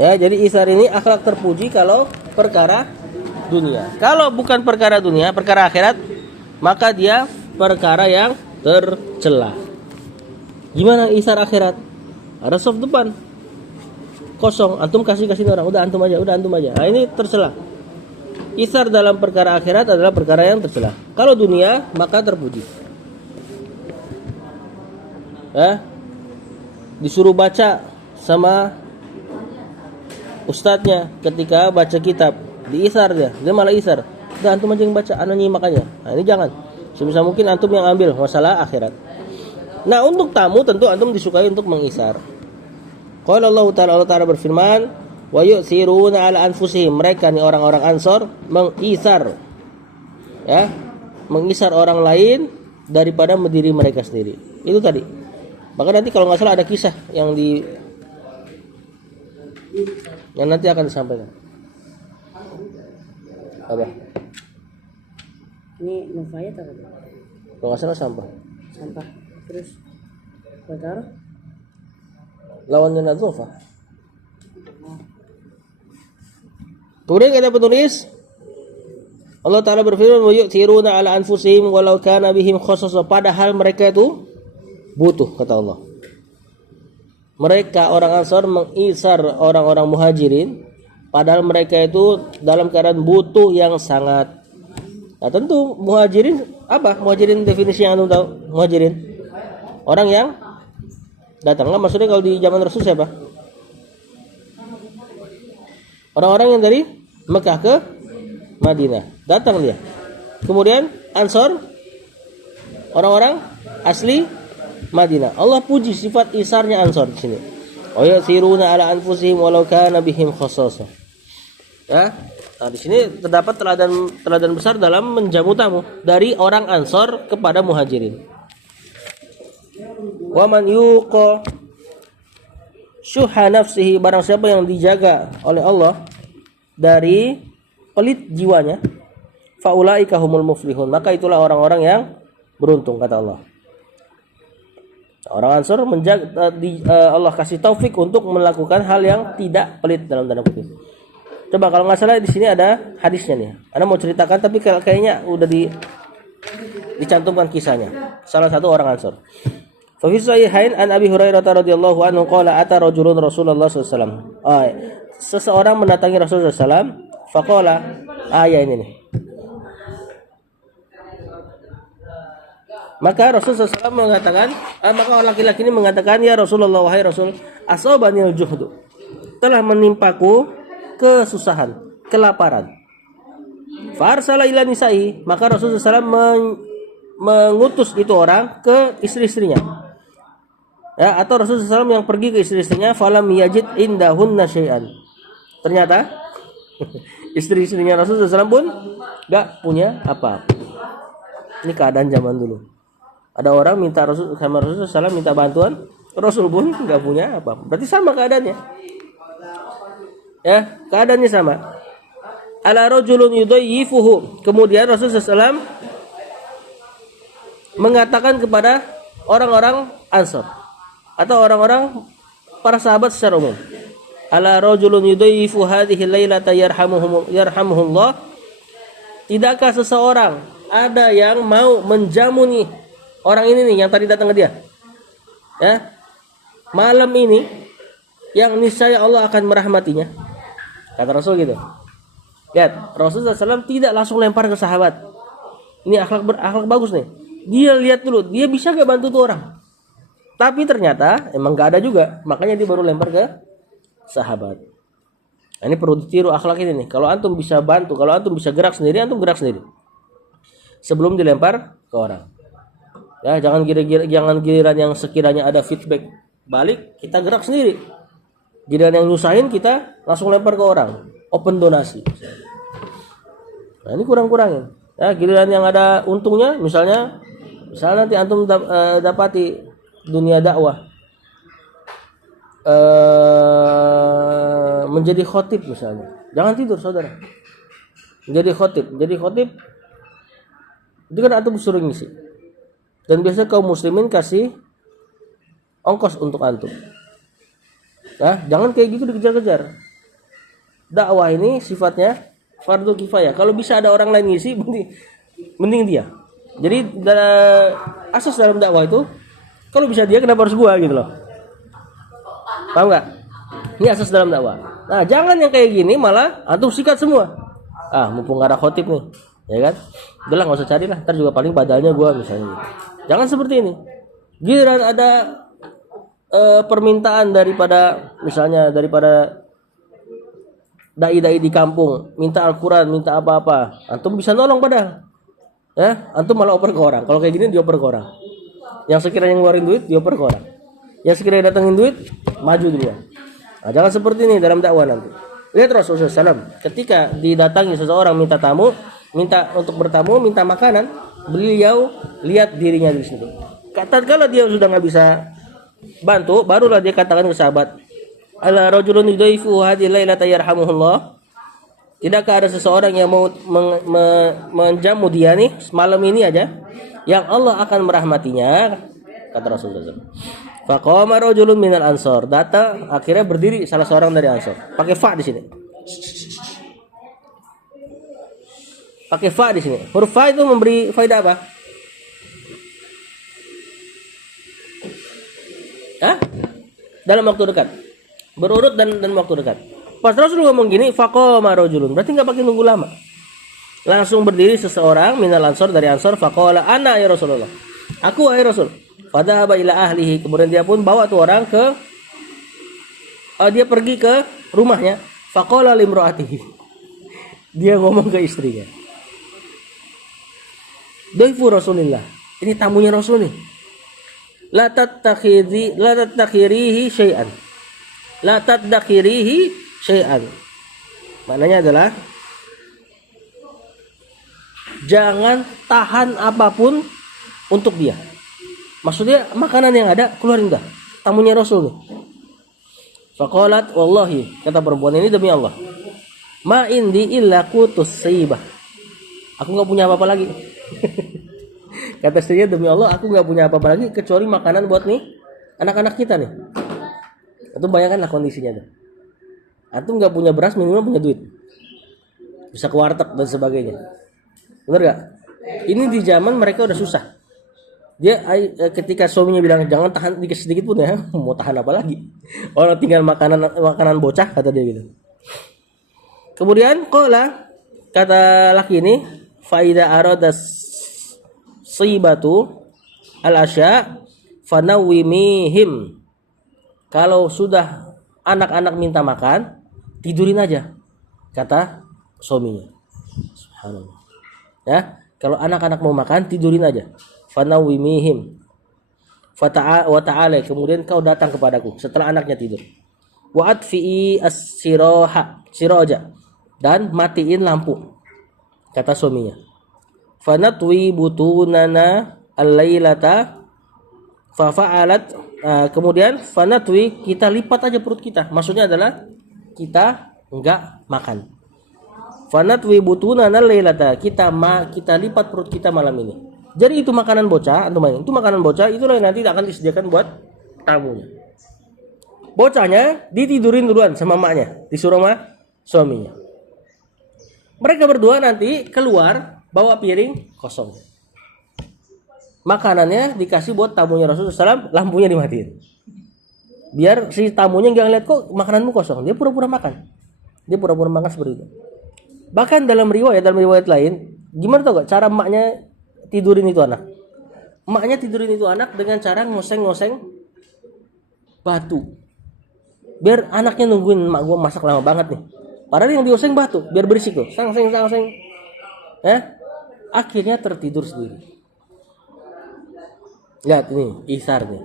Ya, jadi isar ini akhlak terpuji kalau perkara dunia. Kalau bukan perkara dunia, perkara akhirat, maka dia perkara yang tercela. Gimana isar akhirat? Ada soft depan kosong, antum kasih orang, udah antum aja. Nah, ini tercela. Isar dalam perkara akhirat adalah perkara yang tercela. Kalau dunia maka terpuji. Disuruh baca sama ustadznya ketika baca kitab, diisar dia malah isar. Udah antum aja yang baca, ana nyimak aja. Nah, ini jangan. Sebisa mungkin antum yang ambil masalah akhirat. Nah, untuk tamu tentu antum disukai untuk mengisar. Qala Allah Ta'ala berfirman, wa yu'thiruna 'ala anfusihim. Mereka nih orang-orang Ansor mengisar. Ya, mengisar orang lain daripada diri mereka sendiri. Itu tadi. Maka nanti kalau nggak salah ada kisah yang nanti akan disampaikan. Apa? Ini Novayat apa? Kalau nggak salah sampah. Terus Badar Lawannya Nadzofa. Kemudian kata penulis, Allah Ta'ala berfirman, wa yu'thiruna 'ala anfusihim walau kana bihim khassasah. Padahal mereka itu butuh, kata Allah. Mereka orang Ansar mengisar orang-orang Muhajirin padahal mereka itu dalam keadaan butuh yang sangat. Nah, tentu Muhajirin apa? Muhajirin definisi yang antum tahu? Muhajirin orang yang datang. Enggak, maksudnya kalau di zaman Rasul siapa? Orang-orang yang dari Mekah ke Madinah, datang dia. Kemudian Ansar orang-orang asli Madinah. Allah puji sifat isarnya Ansar di sini. Wa yasiruna 'ala anfusihim walau kana bihim khassasah. Ya. Nah, di sini terdapat teladan besar dalam menjamu tamu dari orang Ansar kepada Muhajirin. Wa man yuqa syuha nafsihi, barang siapa yang dijaga oleh Allah dari pelit jiwanya, faulaika humul muflihun, maka itulah orang-orang yang beruntung, kata Allah. Orang Ansar menjaga, Allah kasih taufik untuk melakukan hal yang tidak pelit dalam tanda kutip. Coba kalau nggak salah di sini ada hadisnya nih. Anda mau ceritakan tapi kayaknya udah dicantumkan kisahnya. Salah satu orang Ansar. Fa fi sahihain an Abi Hurairah radhiyallahu anhu qala ata rajulun Rasulullah sallallahu alaihi wasallam. Seseorang mendatangi Rasulullah sallallahu alaihi wasallam, faqala, ini nih. Maka Rasulullah SAW mengatakan, maka laki-laki ini mengatakan, ya Rasulullah, wahai Rasul, asabanil juhdu, telah menimpaku kesusahan, kelaparan. Farsala ila nisa'i, maka Rasulullah SAW mengutus itu orang ke istri-istrinya. Ya, atau Rasulullah SAW yang pergi ke istri-istrinya, falam yajid indahunna syai'an. Ternyata istri-istrinya Rasulullah SAW pun enggak punya apa-apa. Ini keadaan zaman dulu. Ada orang minta Rasulullah SAW minta bantuan, Rasul pun enggak punya apa. Berarti sama keadaannya. Ya, keadaannya sama. Ala rajulun yudayyifuhu. Kemudian Rasulullah SAW mengatakan kepada orang-orang Ansar atau orang-orang para sahabat secara umum, ala rajulun yudayyifu hadhihi lailata yarhamuhullah. Tidakkah seseorang ada yang mau menjamu nih orang ini nih yang tadi datang ke dia, ya, malam ini yang niscaya Allah akan merahmatinya, kata Rasul gitu. Lihat, Rasulullah SAW tidak langsung lempar ke sahabat. Ini akhlak bagus nih. Dia lihat dulu, dia bisa gak bantu tuh orang. Tapi ternyata emang gak ada juga, makanya dia baru lempar ke sahabat. Nah, ini perlu ditiru akhlak ini nih. Kalau antum bisa bantu, kalau antum bisa gerak sendiri, antum gerak sendiri sebelum dilempar ke orang. Ya, jangan giliran yang sekiranya ada feedback balik kita gerak sendiri. Giliran yang nyusahin kita langsung lempar ke orang, open donasi. Nah, ini kurang-kurangin. Ya, giliran yang ada untungnya, misalnya nanti antum dapati dunia dakwah, menjadi khotib misalnya. Jangan tidur, saudara. Menjadi khotib itu kan antum suruh ngisi. Dan biasanya kaum muslimin kasih ongkos untuk antum. Ya, jangan kayak gitu dikejar-kejar. dakwah ini sifatnya fardu kifayah. Kalau bisa ada orang lain ngisi, mending dia. Jadi asas dalam dakwah itu, kalau bisa dia kenapa harus gua gitu loh. Paham nggak? Ini asas dalam dakwah. Nah, jangan yang kayak gini malah antum sikat semua. Mumpung gak ada khotib nih, ya kan? Udahlah nggak usah cari lah. Ntar juga paling padanya gua misalnya. Jangan seperti ini. Giliran ada permintaan daripada dai-dai di kampung minta Al-Quran, minta apa-apa, antum bisa nolong padahal, ya, antum malah oper ke orang. Kalau kayak gini dioper ke orang. Yang sekiranya ngeluarin duit dioper ke orang. Yang sekiranya datengin duit maju duluan. Nah, jangan seperti ini dalam dakwah nanti. Lihat Rasulullah SAW ketika didatangi seseorang minta untuk bertamu, minta makanan, beliau lihat dirinya di situ. Kalau dia sudah nggak bisa bantu, barulah dia katakan ke sahabat, ala rajulun yudaifu hadhihi lailata yarhamuhullah. Tidakkah ada seseorang yang mau menjamu dia nih malam ini aja, yang Allah akan merahmatinya, kata Rasulullah. Faqama rajulun minal ansor. Akhirnya berdiri salah seorang dari ansor. Pakai fa di sini. Pakai fa di sini. Huruf fa itu memberi faedah apa? Dalam waktu dekat. Berurut dan waktu dekat. Pas Rasul ngomong gini, faqama rajulun. Berarti enggak pakai nunggu lama. Langsung berdiri seseorang minal ansor dari ansor, faqala ana ya Rasulullah. Aku wahai Rasul. Fadhaba ila ahlihi. Kemudian dia pun bawa tuh orang dia pergi ke rumahnya. Faqala limraatihi. Dia ngomong ke istrinya. Daifu Rasulillah. Ini tamunya Rasul nih. La tatakhirihi syai'an. La tadakhirihi syai'an. Maknanya adalah jangan tahan apapun untuk dia. Maksudnya makanan yang ada keluarin dah. Tamunya Rasul nih. Faqalat wallahi, kata perempuan ini demi Allah. Ma indi illa qutus sayyibah. Aku enggak punya apa-apa lagi. Kata istrinya, demi Allah aku enggak punya apa-apa lagi kecuali makanan buat nih anak-anak kita nih. Antum bayangkanlah kondisinya tuh. Antum enggak punya beras, minimal punya duit. Bisa ke warteg dan sebagainya. Benar enggak? Ini di zaman mereka udah susah. Dia ketika suaminya bilang jangan tahan dikit sedikit pun ya, mau tahan apa lagi? Orang tinggal makanan bocah, kata dia gitu. Kemudian kata laki ini, faida aradas sibatu al-asya fanawimihim. Kalau sudah anak-anak minta makan, tidurin aja, kata suaminya. Subhanallah. Ya, kalau anak-anak mau makan, tidurin aja. Fanawimihim. Wa ta'ala, kemudian kau datang kepadaku setelah anaknya tidur. Wa atfi'i as-siraja, dan matiin lampu, kata suaminya. Fanatwi butunana al-lailata fafa'alat. Kemudian fanatwi, kita lipat aja perut kita. Maksudnya adalah kita enggak makan. Fanatwi butunana al-lailata, kita lipat perut kita malam ini. Jadi itu makanan bocah, itu makanan bocah, itulah yang nanti akan disediakan buat tamunya. Bocahnya ditidurin duluan sama maknya, disuruh sama suaminya. Mereka berdua nanti keluar bawa piring kosong. Makanannya dikasih buat tamunya Rasulullah SAW, lampunya dimatiin. Biar si tamunya nggak ngeliat kok makananmu kosong, dia pura-pura makan. Dia pura-pura makan seperti itu. Bahkan dalam riwayat lain, gimana tau gak cara maknya tidurin itu anak? Maknya tidurin itu anak dengan cara ngoseng-ngoseng batu. Biar anaknya nungguin mak gua masak lama banget nih. Padahal yang dioseng batu, biar berisik tuh. Sang-seng. Akhirnya tertidur sendiri. Lihat ini isar nih.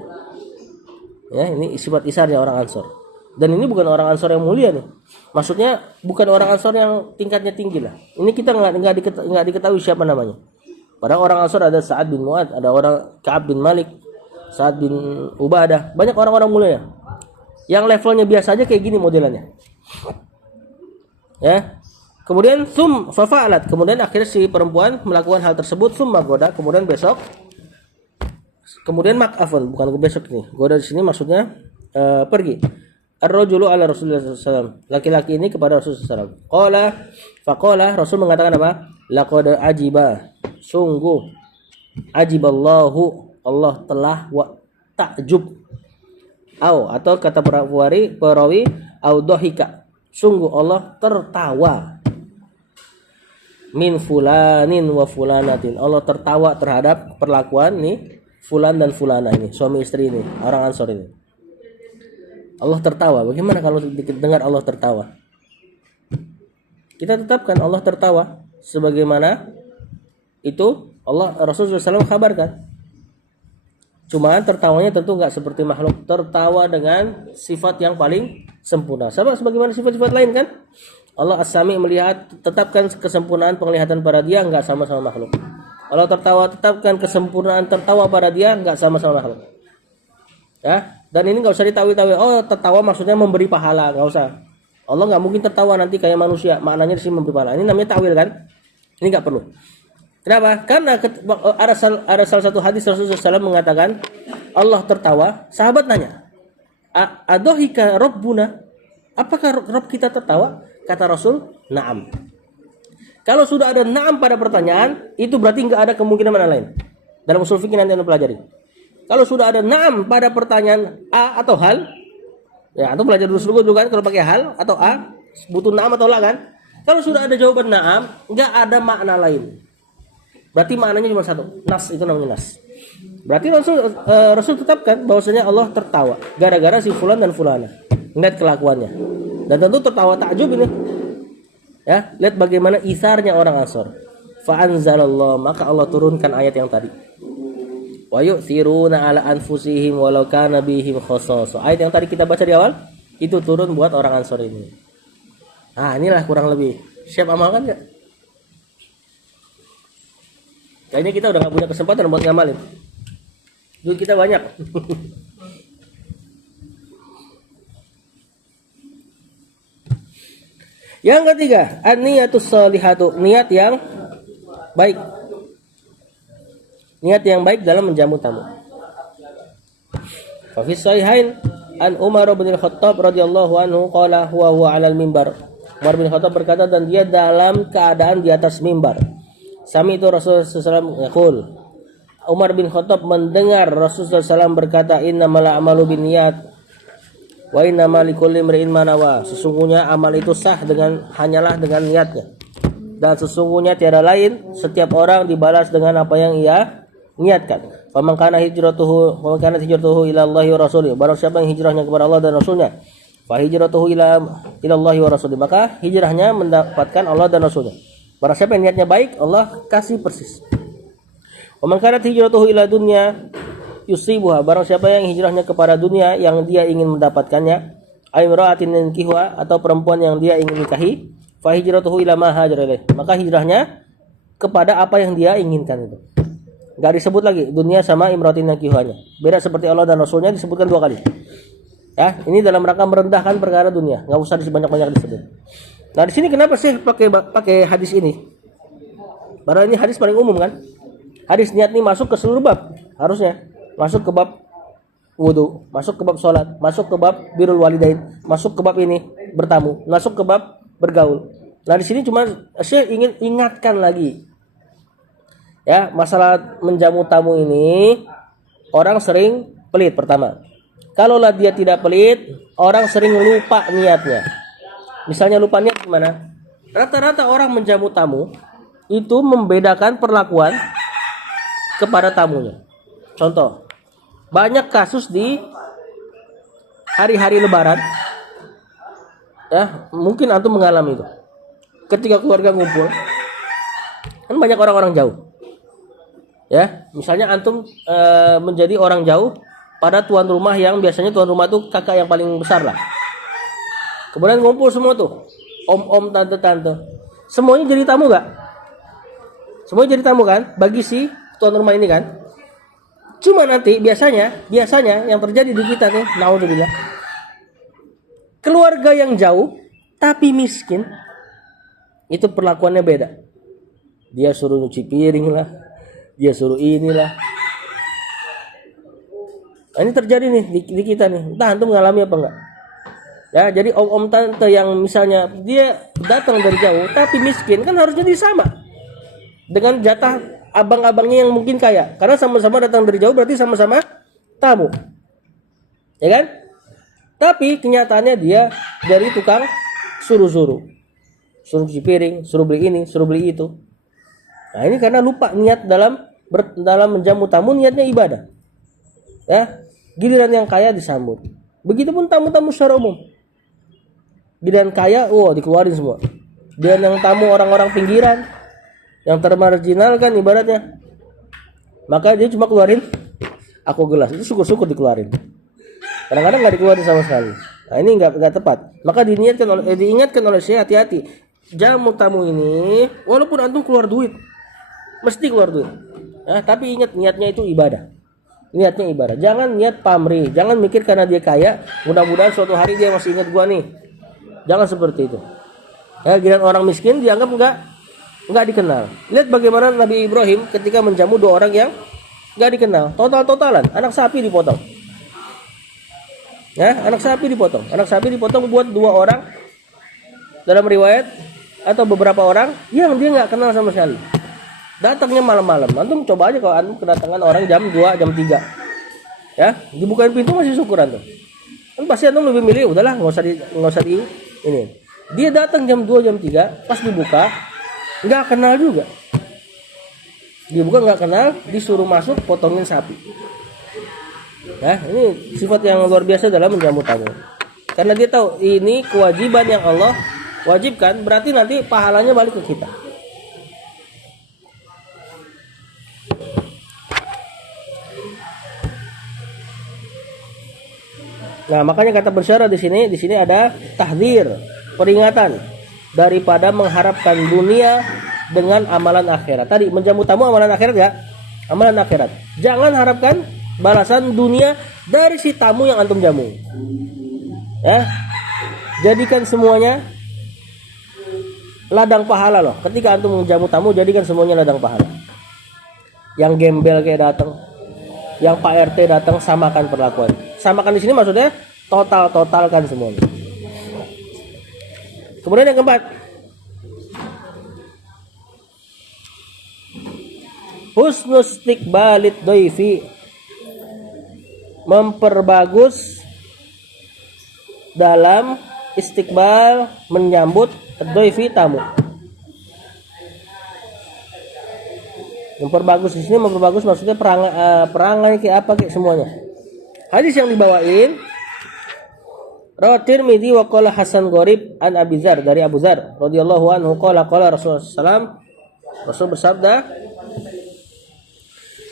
Ya, ini sifat isarnya orang Ansor. Dan ini bukan orang Ansor yang mulia nih. Maksudnya bukan orang Ansor yang tingkatnya tinggi lah. Ini kita nggak diketahui siapa namanya. Padahal orang Ansor ada Sa'ad bin Mu'ad, ada orang Ka'ab bin Malik, Sa'ad bin Ubadah, banyak orang-orang mulia. Yang levelnya biasa aja kayak gini modelannya. Ya. Kemudian fafa'alat, kemudian akhirnya si perempuan melakukan hal tersebut, goda, kemudian besok. Kemudian bukan besok nih. Goda di sini maksudnya pergi. ar-rajulu ala Rasulullah SAW. Laki-laki ini kepada Rasulullah SAW. Faqala, Rasul mengatakan apa? Laqad ajiba. Sungguh ajiballahu, Allah telah takjub. Atau kata perawi au dohika. Sungguh Allah tertawa. Min fulanin wa fulanatin. Allah tertawa terhadap perlakuan nih fulan dan fulana ini, suami istri ini, orang Ansor ini. Allah tertawa. Bagaimana kalau dengar Allah tertawa? Kita tetapkan Allah tertawa sebagaimana itu Allah Rasulullah SAW kabarkan. Cuman tertawanya tentu nggak seperti makhluk, tertawa dengan sifat yang paling sempurna. Sama sebagaimana sifat-sifat lain kan? Allah As-Sami melihat, tetapkan kesempurnaan penglihatan pada dia, nggak sama-sama makhluk. Allah tertawa, tetapkan kesempurnaan tertawa pada dia, nggak sama-sama makhluk. Ya, dan ini nggak usah ditawil-tawil. Oh, tertawa maksudnya memberi pahala, nggak usah. Allah nggak mungkin tertawa nanti kayak manusia. Maknanya di sini memberi pahala. Ini namanya tawil kan? Ini nggak perlu. Kenapa? Karena ada salah satu hadis Rasulullah SAW mengatakan Allah tertawa. Sahabat nanya, adohika Rabbuna? Apakah Rabb kita tertawa? Kata Rasul, na'am. Kalau sudah ada na'am pada pertanyaan, itu berarti nggak ada kemungkinan mana lain. Dalam usul fikih nanti Anda pelajari. Kalau sudah ada na'am pada pertanyaan a atau hal, ya atau belajar dulu kan kalau pakai hal atau a, butuh na'am atau la kan? Kalau sudah ada jawaban na'am, nggak ada makna lain. Berarti maknanya cuma satu, nas, itu namanya nas. Berarti Rasul tetapkan bahwasanya Allah tertawa gara-gara si fulan dan fulana. Lihat kelakuannya. Dan tentu tertawa takjub ini. Ya, lihat bagaimana isarnya orang Ansor. Fa anzalallah, maka Allah turunkan ayat yang tadi. Wa yu'thiruna ala anfusihim walau kana bihim khasasa. Ayat yang tadi kita baca di awal itu turun buat orang Ansor ini. Ah, inilah kurang lebih. Siap amalkan enggak? Kayaknya kita udah gak punya kesempatan buat ngamalin. Duit kita banyak. Yang ketiga, an-niyatus shalihatu, niat yang baik. Niat yang baik dalam menjamu tamu. Fa fi sahihain an Umar bin Khattab radhiyallahu anhu qala huwa 'alal mimbar. Umar bin Khattab berkata dan dia dalam keadaan di atas mimbar. Sami itu Rasulullah SAW yaqul. Umar bin Khattab mendengar Rasulullah SAW berkata innamal a'malu binniyat wa innamal likulli imri'in ma nawa. Sesungguhnya amal itu sah hanyalah dengan niatnya. Dan sesungguhnya tiada lain setiap orang dibalas dengan apa yang ia niatkan. Faman kana hijratuhu ila Allahi wa rasulih. Barang siapa yang hijrahnya kepada Allah dan Rasulnya, fa hijratuhu ila Allahi wa rasulih. Maka hijrahnya mendapatkan Allah dan Rasulnya. Barang siapa yang niatnya baik, Allah kasih persis. Faman kana hijratuhu ila dunya yusibuha, barang siapa yang hijrahnya kepada dunia yang dia ingin mendapatkannya, aimra'atin yankihuha, atau perempuan yang dia ingin nikahi, fa hijratuhu ila ma hajara ilaih, maka hijrahnya kepada apa yang dia inginkan itu. Enggak disebut lagi dunia sama imra'atin yankihuhanya. Beda seperti Allah dan Rasulnya disebutkan 2 kali. Ya, ini dalam rangka merendahkan perkara dunia, enggak usah banyak-banyak disebut. Nah, di sini kenapa sih pakai hadis ini? Padahal ini hadis paling umum kan? Hadis niat ini masuk ke seluruh bab harusnya. Masuk ke bab wudu, masuk ke bab sholat, masuk ke bab birrul walidain, masuk ke bab ini bertamu, masuk ke bab bergaul. Nah di sini cuma saya ingin ingatkan lagi, ya masalah menjamu tamu ini orang sering pelit pertama. Kalaulah dia tidak pelit, orang sering lupa niatnya. Misalnya lupa niat gimana? Rata-rata orang menjamu tamu itu membedakan perlakuan kepada tamunya. Contoh. Banyak kasus di hari-hari lebaran, ya mungkin antum mengalami itu. Ketika keluarga ngumpul, kan banyak orang-orang jauh, ya misalnya antum menjadi orang jauh pada tuan rumah yang biasanya tuan rumah itu kakak yang paling besar lah. Kemudian ngumpul semua tuh, om-om, tante-tante, semuanya jadi tamu gak? Semuanya jadi tamu kan? Bagi si tuan rumah ini kan? Cuma nanti biasanya yang terjadi di kita nih, naudzubillah, keluarga yang jauh tapi miskin itu perlakuannya beda. Dia suruh nyuci piring lah, dia suruh inilah. Nah, ini terjadi nih di kita nih. Entah antum mengalami apa enggak? Ya, jadi om-om tante yang misalnya dia datang dari jauh tapi miskin kan harusnya dia sama dengan jatah abang-abangnya yang mungkin kaya. Karena sama-sama datang dari jauh berarti sama-sama tamu. Ya kan? Tapi kenyataannya dia dari tukang suruh-suruh. Suruh cuci piring, suruh beli ini, suruh beli itu. Nah, ini karena lupa niat dalam menjamu tamu, niatnya ibadah. Ya, giliran yang kaya disambut. Begitupun tamu-tamu secara umum. Giliran kaya, dikeluarin semua. Dan yang tamu orang-orang pinggiran, yang termarginalkan ibaratnya, maka dia cuma keluarin aku gelas. Itu syukur-syukur dikeluarin. Kadang-kadang nggak dikeluarin sama sekali. Nah, ini nggak tepat. Maka diingatkan oleh saya, hati-hati. Jamu tamu ini, walaupun antum keluar duit, mesti keluar duit. Nah, tapi ingat niatnya itu ibadah. Niatnya ibadah. Jangan niat pamrih. Jangan mikir karena dia kaya, mudah-mudahan suatu hari dia masih ingat gua nih. Jangan seperti itu. Ya, giliran orang miskin dianggap enggak dikenal. Lihat bagaimana Nabi Ibrahim ketika menjamu dua orang yang enggak dikenal. Total-totalan, anak sapi dipotong. Ya, anak sapi dipotong. Anak sapi dipotong buat dua orang dalam riwayat atau beberapa orang yang dia enggak kenal sama sekali. Datangnya malam-malam. Antum coba aja kalau antum kedatangan orang jam 2, jam 3. Ya, dibukain pintu masih syukur antum. Kan pasti antum lebih milih udahlah enggak usah di ini. Dia datang jam 2, jam 3, pas dibuka enggak kenal juga. Dibuka enggak kenal, disuruh masuk potongin sapi. Nah, ini sifat yang luar biasa dalam menjamu tamu. Karena dia tahu ini kewajiban yang Allah wajibkan, berarti nanti pahalanya balik ke kita. Nah, makanya kata bersyarah di sini ada tahdzir, peringatan daripada mengharapkan dunia dengan amalan akhirat. Tadi menjamu tamu amalan akhirat ya? Amalan akhirat. Jangan harapkan balasan dunia dari si tamu yang antum jamu. Ya. Jadikan semuanya ladang pahala loh. Ketika antum menjamu tamu, jadikan semuanya ladang pahala. Yang gembel kayak datang, yang Pak RT datang, samakan perlakuan. Samakan di sini maksudnya totalkan semuanya. Kemudian yang keempat, husnul istiqbalit dhaifi, memperbagus dalam istiqbal menyambut dhaifi tamu. Memperbagus di sini maksudnya perangai kayak apa kayak semuanya. Hadis yang dibawain Rawat Tirmidzi wa qala Hasan Gharib an Abi Dzar, dari Abu Dzar radhiyallahu anhu qala Rasulullah sallallahu, Rasul bersabda,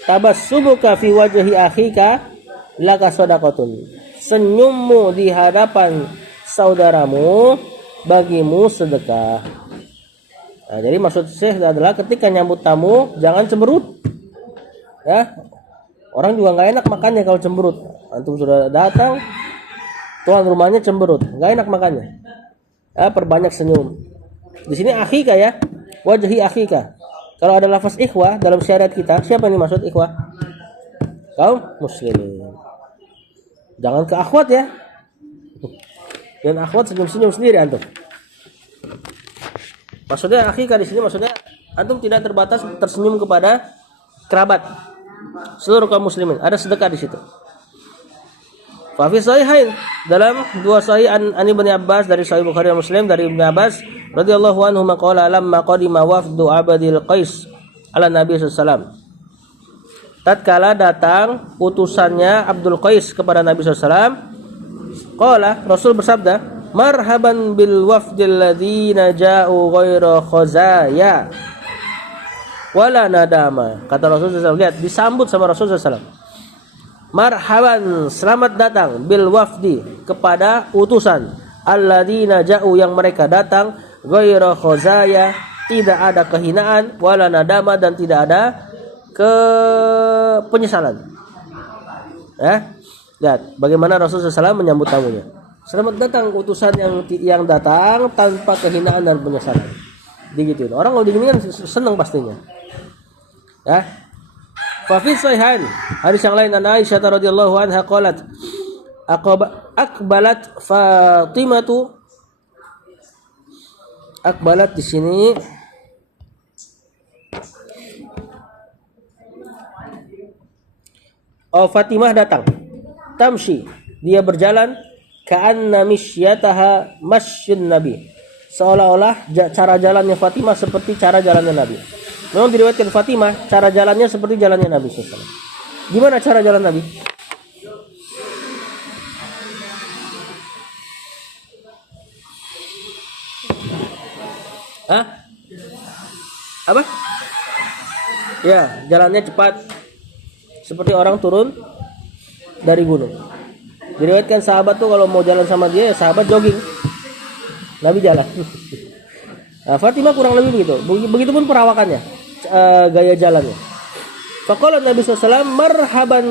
tabassumuka fi wajhi akhika laka shadaqatun. Senyummu di hadapan saudaramu bagimu sedekah. Nah, jadi maksud saya adalah ketika nyambut tamu jangan cemberut. Ya. Orang juga nggak enak makannya kalau cemberut. Antum sudah datang, tuan rumahnya cemberut, nggak enak makannya. Ya, perbanyak senyum. Di sini akhika ya, wajhi akhika. Kalau ada lafaz ikhwah dalam syariat kita, siapa nih maksud ikhwah? Kaum muslimin. Jangan ke akhwat ya. Dan akhwat senyum-senyum sendiri antum. Maksudnya akhika di sini maksudnya antum tidak terbatas tersenyum kepada kerabat. Seluruh kaum muslimin ada sedekah di situ. Fa fi sahihain, dalam dua sahih an Ibnu Abbas, dari sahih Bukhari dan Muslim dari Ibnu Abbas radhiyallahu anhu maqala lamma qadima wafdu Abdil Qais ala Nabi sallallahu alaihi wasallam. Tatkala datang utusannya Abdul Qais kepada Nabi sallallahu alaihi wasallam, qala, Rasul bersabda, marhaban bil wafdil ladzina ja'u ghaira khazaya wala nadama. Kata Rasul sallallahu alaihi wasallam, lihat disambut sama Rasul sallallahu alaihi wasallam. Marhaban, selamat datang bil wafdi, kepada utusan alladzina ja'u, yang mereka datang ghaira khazaya, tidak ada kehinaan, wala nadama, dan tidak ada penyesalan. Ya, lihat bagaimana Rasulullah SAW menyambut tamunya. Selamat datang utusan yang datang tanpa kehinaan dan penyesalan. Digituin. Orang kalau digini kan senang pastinya. Ya. Fa fi sahihain, hadis yang lain, Aisyah radhiyallahu anha qalat, Akbalat Fatimatu. Akbalat di sini Fatimah datang. Tamshi, dia berjalan ka'anna mishyataha masyun nabi. Seolah-olah cara jalannya Fatimah seperti cara jalannya Nabi. Memang diriwayatkan Fatimah cara jalannya seperti jalannya Nabi SAW. Gimana cara jalan Nabi? Hah? Apa? Ya, jalannya cepat seperti orang turun dari gunung. Diriwayatkan sahabat tuh kalau mau jalan sama dia, ya sahabat jogging. Nabi jalan. Nah, Fatimah kurang lebih begitu. Begitupun perawakannya, gaya jalannya. Faqala Nabi SAW, marhaban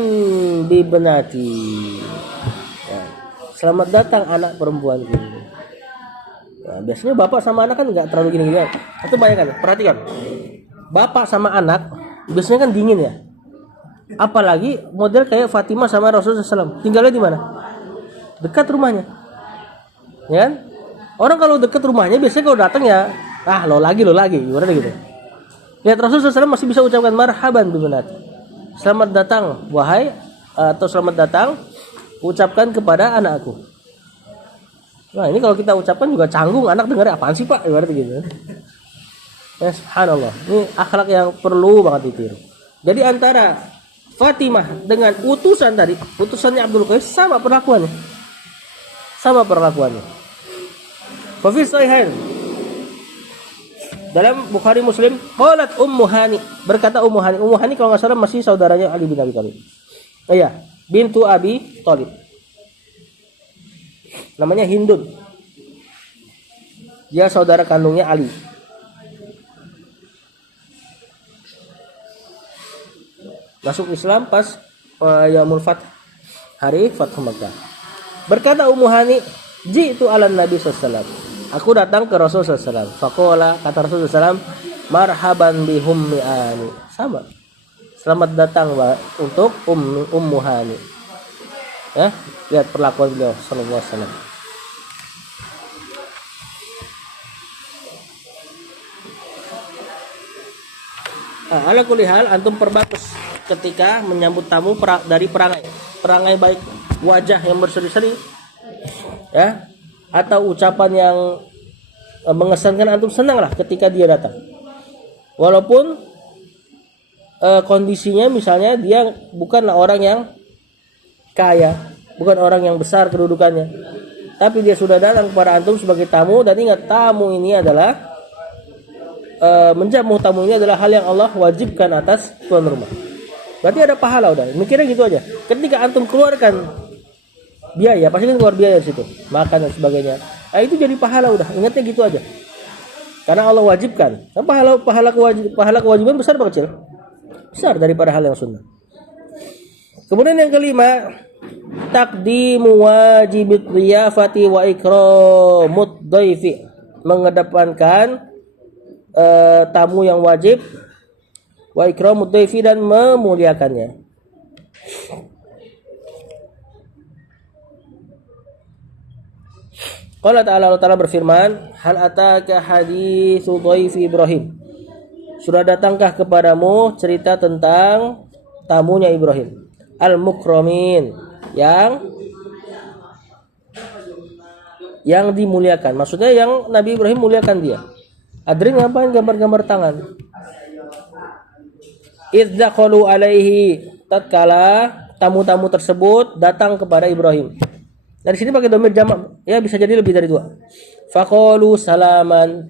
bi benati. Ya, selamat datang anak perempuanku. Nah, biasanya bapak sama anak kan nggak terlalu gini-gini. Itu bayangkan, perhatikan. Bapak sama anak biasanya kan dingin ya. Apalagi model kayak Fatimah sama Rasulullah SAW. Tinggalnya di mana? Dekat rumahnya. Ya kan? Orang kalau dekat rumahnya biasanya kalau datang ya, lo lagi, gimana gitu. Lihat Rasulullah SAW masih bisa ucapkan marhaban bimanat. Selamat datang wahai, atau selamat datang ucapkan kepada anakku. Nah ini kalau kita ucapkan juga canggung, anak dengar apaan sih pak, gimana gitu. Ya subhanallah, ini akhlak yang perlu banget ditiru. Jadi antara Fatimah dengan utusan tadi, utusannya Abdul Qais sama perlakuannya. Fafis sahihain. Dalam Bukhari Muslim, qalat Ummu Hani, berkata Ummu Hani kalau enggak salah masih saudaranya Ali bin Abi Thalib. Oh iya, bintu Abi Thalib. Namanya Hindun. Dia saudara kandungnya Ali. Masuk Islam pas Yaumul Fath, hari Fathu Makkah. Berkata Ummu Hani, ji'tu ala Nabi SAW. Aku datang ke Rasulullah SAW. Faqala, kata Rasulullah SAW, marhaban bi hummi Ani. Sama. Selamat datang untuk Ummu Hani. Ya, lihat perlakuan beliau sallallahu alaihi wasallam. Ala kulli hal antum perbagus ketika menyambut tamu dari perangai baik, wajah yang berseri-seri, ya, atau ucapan yang mengesankan antum senang lah ketika dia datang. Walaupun kondisinya misalnya dia bukanlah orang yang kaya, bukan orang yang besar kedudukannya, tapi dia sudah datang kepada antum sebagai tamu. Dan ingat, tamu ini adalah menjamu tamu ini adalah hal yang Allah wajibkan atas tuan rumah. Berarti ada pahala udah. Mikirnya gitu aja. Ketika antum keluarkan biaya, pasti kan keluar biaya di situ, makan dan sebagainya. Nah, itu jadi pahala udah. Ingatnya gitu aja. Karena Allah wajibkan. Nah, pahala kewajiban besar atau kecil? Besar daripada hal yang sunnah. Kemudian yang kelima, taqdimu wajibit riyafati wa ikramud dhaifi. Mengedepankan tamu yang wajib, wa ikramud dhaifi, dan memuliakannya. Allah Ta'ala berfirman, hal ataka haditsu dhaifi Ibrahim. Sudah datangkah kepadamu cerita tentang tamunya Ibrahim? Al-mukramin, yang dimuliakan. Maksudnya yang Nabi Ibrahim muliakan dia. Adrin ngapain gambar-gambar tangan? Idzaqalu alaihi, tatkala tamu-tamu tersebut datang kepada Ibrahim. Dari sini pakai dhamir jamak, ya bisa jadi lebih dari dua. Faqalu salaman,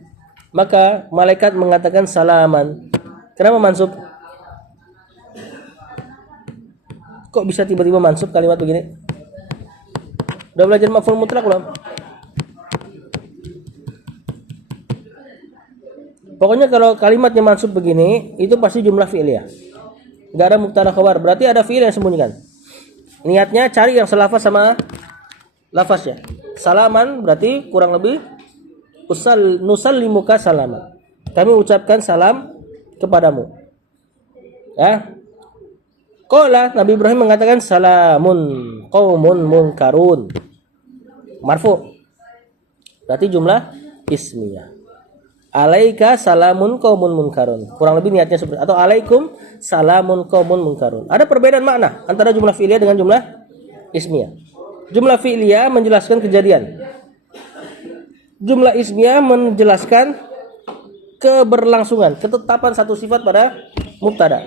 maka malaikat mengatakan salaman. Kenapa mansub? Kok bisa tiba-tiba mansub kalimat begini? Udah belajar maf'ul mutlak belum? Pokoknya kalau kalimatnya mansub begini, itu pasti jumlah fi'liyah. Enggak ada mubtada khabar, berarti ada fi'il yang sembunyikan. Niatnya cari yang selafaz sama lafaznya. Salaman berarti kurang lebih nusallimuka salaman. Kami ucapkan salam kepadamu. Ya. Qala, Nabi Ibrahim mengatakan salamun qaumun munkarun. Marfu. Berarti jumlah ismiyah. Alaika salamun qaumun munkarun. Kurang lebih niatnya seperti atau alaikum salamun qaumun munkarun. Ada perbedaan makna antara jumlah fi'liyah dengan jumlah ismiyah. Jumlah fi'liyah menjelaskan kejadian. Jumlah ismiyah menjelaskan keberlangsungan, ketetapan satu sifat pada mubtada.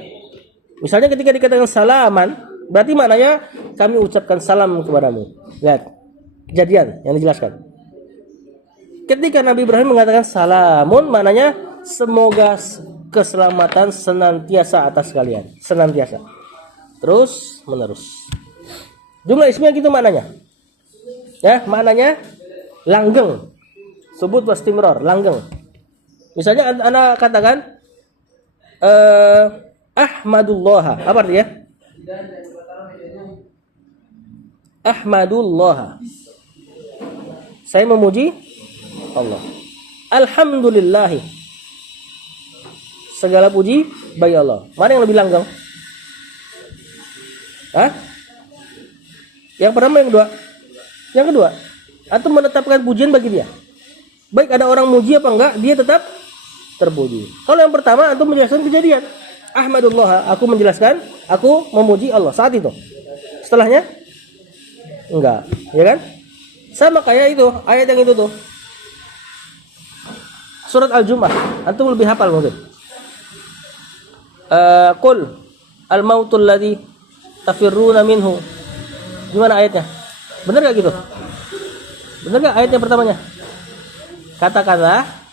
Misalnya ketika dikatakan salaman, berarti maknanya kami ucapkan salam kepadamu. Lihat, kejadian yang dijelaskan. Ketika Nabi Ibrahim mengatakan salamun, maknanya semoga keselamatan senantiasa atas kalian. Senantiasa. Terus menerus. Jumlah ismiyah gitu maknanya. Ya, maknanya langgeng. Subut wastimror, langgeng. Misalnya Anda katakan Ahmadullah. Apa artinya? Ahmadullah. Saya memuji Allah. Alhamdulillahi. Segala puji bagi Allah. Mana yang lebih langgeng? Hah? Yang pertama, yang kedua? Yang kedua. Atau menetapkan pujian bagi dia. Baik ada orang muji apa enggak, dia tetap terpuji. Kalau yang pertama, antum menjelaskan kejadian. Ahmadullah, aku menjelaskan, aku memuji Allah saat itu. Setelahnya? Enggak, ya kan? Sama kayak itu, ayat yang itu tuh. Surat Al-Jumu'ah, antum lebih hafal mungkin. Qul al-mautul ladzi tafirruna minhu. Gimana ayatnya? Benar enggak gitu? Benar enggak ayatnya pertamanya? Kata-kata.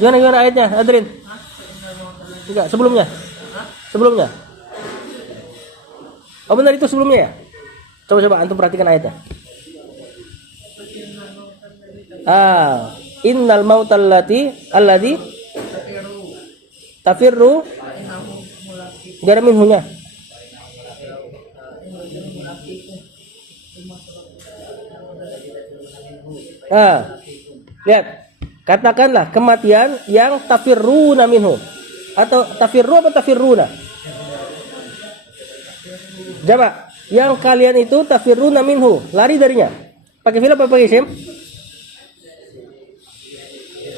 Gimana ayatnya, Adrin? Enggak, sebelumnya. Sebelumnya. Oh benar itu sebelumnya ya? Coba antum perhatikan ayatnya. Innal mautal alladzi tafirru gara minhunya. Lihat. Katakanlah kematian yang tafirruna minhu. Atau tafirru apa tafirruna? Jama. Yang kalian itu tafirruna minhu, lari darinya. Pakai fi'il apa pakai isim?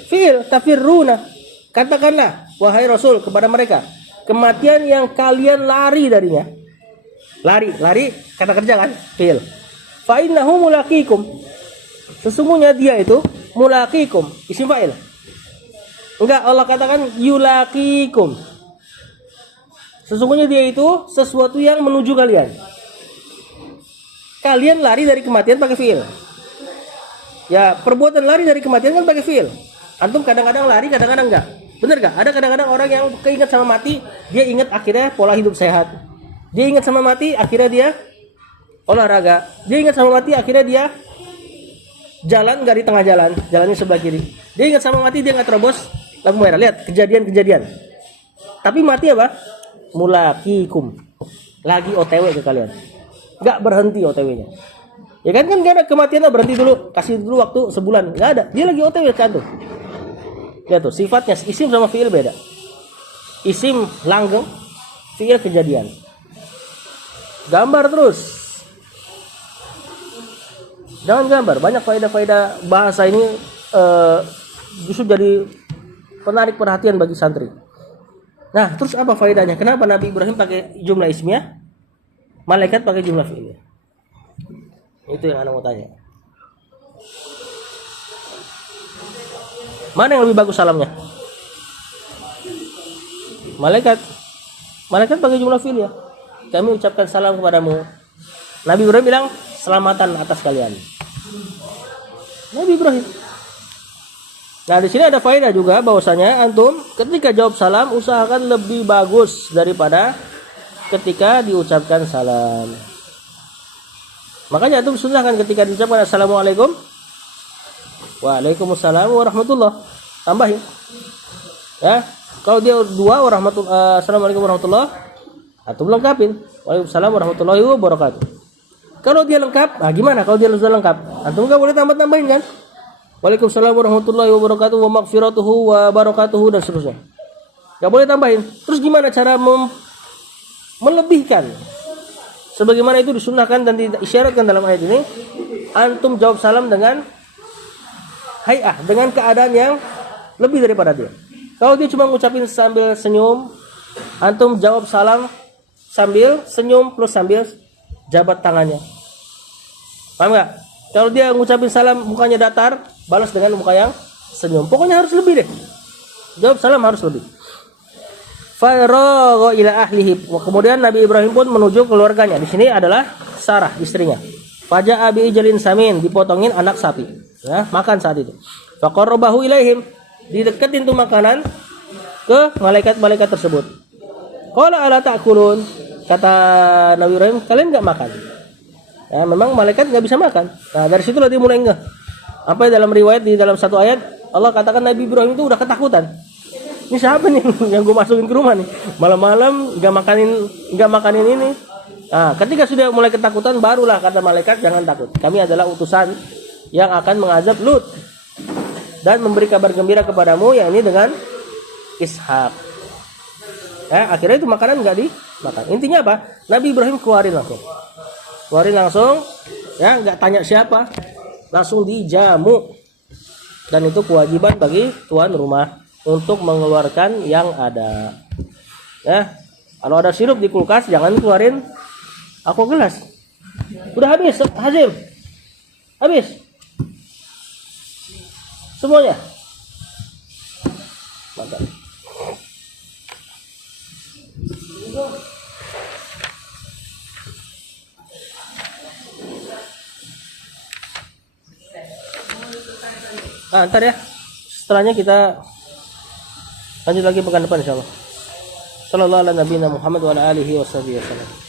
Fi'il, tafirruna. Katakanlah wahai Rasul kepada mereka, kematian yang kalian lari darinya. Lari kata kerja kan? Fi'il. Fa innahu mulaqikum. Sesungguhnya dia itu mulaqikum, isim fa'il. Enggak, Allah katakan yulaqikum. Sesungguhnya dia itu sesuatu yang menuju kalian. Kalian lari dari kematian pakai fi'il. Ya, perbuatan lari dari kematian kan pakai fi'il. Antum kadang-kadang lari, kadang-kadang enggak. Bener enggak? Ada kadang-kadang orang yang keinget sama mati, dia ingat akhirnya pola hidup sehat. Dia ingat sama mati, akhirnya dia olahraga. Dia ingat sama mati, akhirnya dia jalan nggak di tengah jalan, jalannya sebelah kiri. Dia ingat sama mati, dia nggak terobos lampu merah. Lihat kejadian-kejadian. Tapi mati apa? Mulaqikum. Lagi OTW ke kalian. Nggak berhenti OTW-nya. Ya kan gak ada kematiannya berhenti dulu, kasih dulu waktu sebulan. Nggak ada. Dia lagi OTW kan tuh. Ya tuh sifatnya isim sama fiil beda. Isim langgeng, fiil kejadian. Gambar terus. Jangan gambar, banyak faedah-faedah bahasa ini justru jadi penarik perhatian bagi santri. Nah, terus apa faedahnya? Kenapa Nabi Ibrahim pakai jumlah ismiyah? Malaikat pakai jumlah fi'liyah. Itu yang anak mau tanya. Mana yang lebih bagus salamnya? Malaikat. Malaikat pakai jumlah fi'liyah. Kami ucapkan salam kepadamu. Nabi Ibrahim bilang selamatan atas kalian. Nabi Ibrahim. Nah, di sini ada faedah juga bahwasanya antum ketika jawab salam usahakan lebih bagus daripada ketika diucapkan salam. Makanya antum sunahkan ketika diucapkan assalamualaikum, waalaikumsalam warahmatullah. Tambahin. Ya, kalau dia dua assalamualaikum warahmatullah, antum lengkapin. Waalaikumsalam warahmatullahi wabarakatuh. Kalau dia lengkap, gimana? Kalau dia sudah lengkap, antum nggak boleh tambah-tambahin kan? Waalaikumsalam warahmatullahi wabarakatuh wa maghfiratuhu wa barakatuhu dan seterusnya. Nggak boleh tambahin. Terus gimana cara melebihkan? Sebagaimana itu disunahkan dan diisyaratkan dalam ayat ini, antum jawab salam dengan hay'ah, dengan keadaan yang lebih daripada dia. Kalau dia cuma ngucapin sambil senyum, antum jawab salam sambil senyum plus sambil jabat tangannya. Paham nggak? Kalau dia ngucapin salam mukanya datar, balas dengan muka yang senyum. Pokoknya harus lebih deh. Jawab salam harus lebih. Faragha ila ahlihi. Kemudian Nabi Ibrahim pun menuju keluarganya. Di sini adalah Sarah, istrinya. Faja'a bi ijlin samin, dipotongin anak sapi. Ya, makan saat itu. Faqarrabahu ilaihim, dideketin tuh makanan ke malaikat-malaikat tersebut. Qala ala ta'kulun, kata Nabi Ibrahim, kalian enggak makan? Ya, memang malaikat enggak bisa makan. Nah, dari situlah dia mulai enggak. Sampai dalam riwayat di dalam satu ayat Allah katakan Nabi Ibrahim itu udah ketakutan. Ini siapa nih yang gue masukin ke rumah nih? Malam-malam enggak makanin ini. Nah, ketika sudah mulai ketakutan barulah kata malaikat jangan takut. Kami adalah utusan yang akan mengazab Lut dan memberi kabar gembira kepadamu yang ini dengan Ishak. Akhirnya itu makanan enggak dimakan. Intinya apa? Nabi Ibrahim keluarin langsung, ya enggak tanya siapa, langsung dijamu. Dan itu kewajiban bagi tuan rumah untuk mengeluarkan yang ada. Ya, kalau ada sirup di kulkas jangan keluarin aku gelas. Udah habis, Hazim. Habis. Semuanya. Mantap. Ntar ya. Setelahnya kita lanjut lagi pekan depan insyaallah. Sallallahu alaihi wa sallam Muhammad wa ala alihi wasallam.